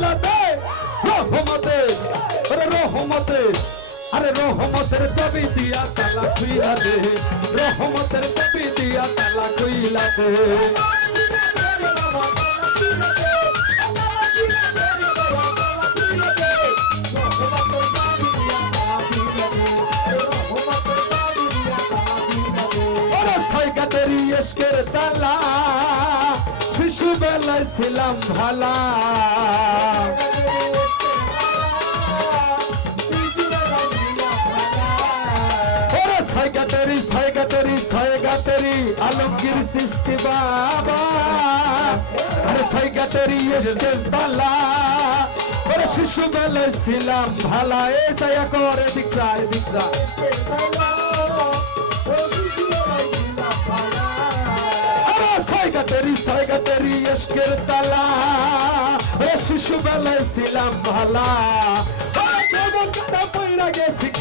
দে রহমতে ওরে রহমতে, আরে রহমতের চাবি দিয়া তালা খুইলা দে রহমতের চাবি দিয়া তালা খুইলা দে ওরে সৈকাতেরি এসকের তালা শিশু বেলায় ছিলাম ভালা। সৈকাতেরি সৈকাতেরি সৈকাতেরি আলমগীর সৃষ্টি বাবা আরে সৈকাতেরি এসকের তালা ওরে শিশু বেলায় ছিলাম ভালা এ সায়া করে দীক্ষা দীক্ষা আরে সৈকাতেরি সৈকাতেরি এসকের তালা ও শিশু বেলায় ছিলাম ভালা আরে কেমন গেছি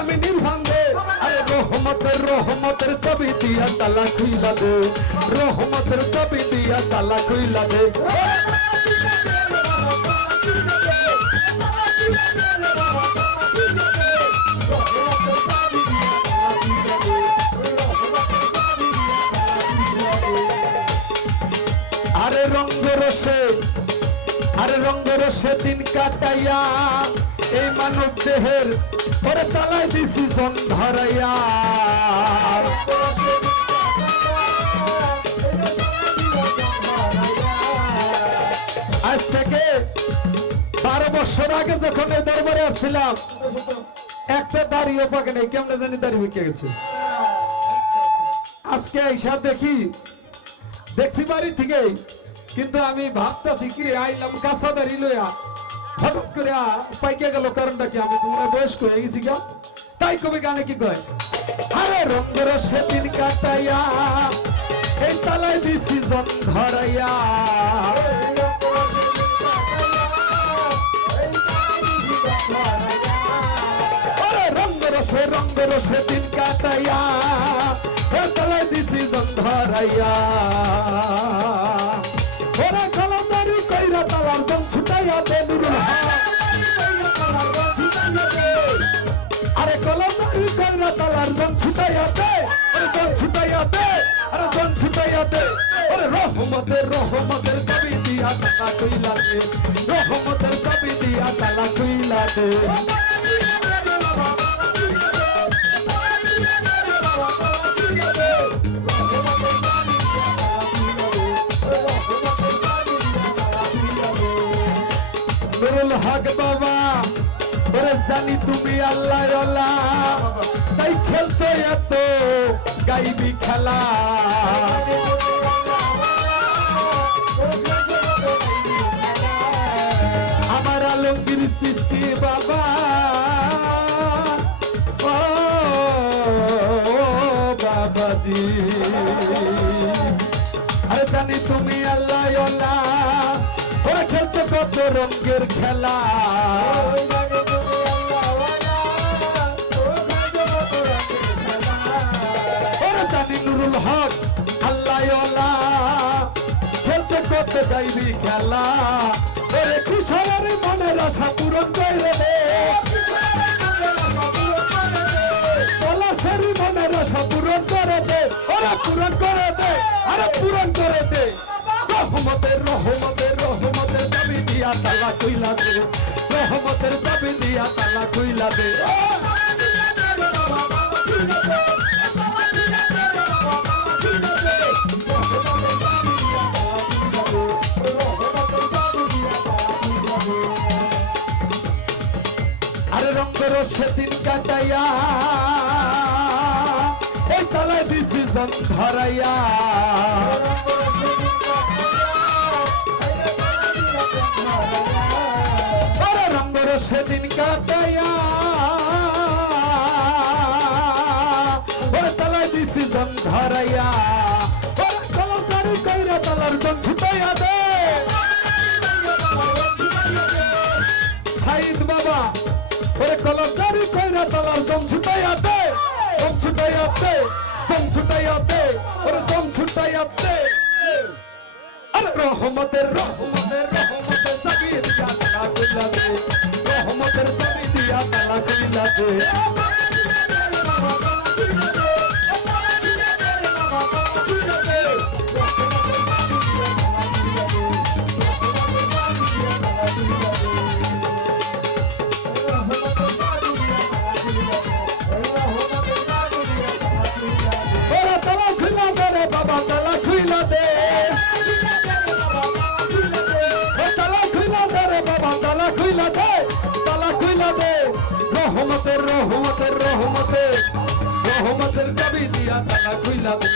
কামিনীর ফান্দে আরে রহমতের রহমতের ছবি দিয়া তালা খুইলা দে। রহমতের ছবি দিয়া তালা খুইলা দে। আরে রঙ্গ রসে, আরে রঙ্গ রসে দিন কাটাইয়া, এই মানব দেহের পরে তালায় দিছি জন আজ থেকে বারো বছর আগে যখন এই দরবারে আসছিলাম, একটা দাড়িও পাকে নেই, কেমনে জানি দাড়ি বিকে গেছে। আজকে এইসব দেখি, দেখছি বাড়ি থেকে কিন্তু আমি ভাবতাছি কি, আইলাম কাঁচা দাঁড়ি লইয়া। হঠাৎ করে পাইকে গেল, কারণটা কি? আমি তোমার বয়স্ক হয়ে গেছি তাই কবি গানে কি কয়? আরে রঙ্গর সেদিন কাটাইয়া, এই তালায় তলায় দিছি জন ধরাইয়া। রহমতের রহমতের চাবি দিয়া তালা কইলা দে। রহমতের চাবি দিয়া তালা কইলা দে। নুরুল হক বাবা ওরে জানি তুমি আল্লাহ আল্লাহ তাই খেলছো এত গাইবি খেলা। সৃষ্টি বাবা। ও, বাবাজি। আরে জানি তুমি আল্লাহ ওরা খেলছে কত রঙের খেলা। নুরুল হক আল্লাহ খেলছে কত গাইবি খেলা। কিশোরের মনের আশা পূরণ করে দে পলাশের মনের আশা পূরণ করে দে। ওরা পূরণ করে দে, আরে পূরণ করে দে। রহমত রহমতের রহমতের রহমতের দাবি দিয়া তালা কইলা দে। রহমতের দাবি দিয়া তালা কইলা দে। আরে রঙ্গের সেদিন কাটাইয়া। এই তালায় দিছি জন ধরাইয়া। আরে রঙ্গের সেদিন কাটাইয়া। তালায় দিছি জন ধরাইয়া। ওরে কলম কইরা তালার জন ছুটাইয়া দে। কইরা তালার দম ছুটাইয়াতে দম ছুটাইয়াতে দম ছুটাইয়াতে ওরে দম ছুটাইয়াতে আরে রহমতের রহমতের রহমতের চাবি দিয়া তালা কইলা দে রহমতের চাবি দিয়া তালা কইলা দে রহমতের রহমতে, রহমতের চাবি দিয়া তালা খুইলা দে।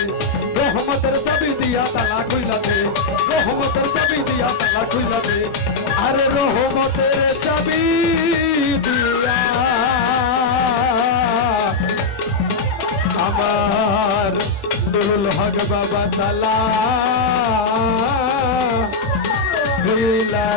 রহমতের চাবি দিয়া তালা খুইলা দে। রহমতের চাবি দিয়া তালা খুইলা দে। আরে রহমতের চাবি দিয়া আমার দুল হক বাবা তালা খুইলা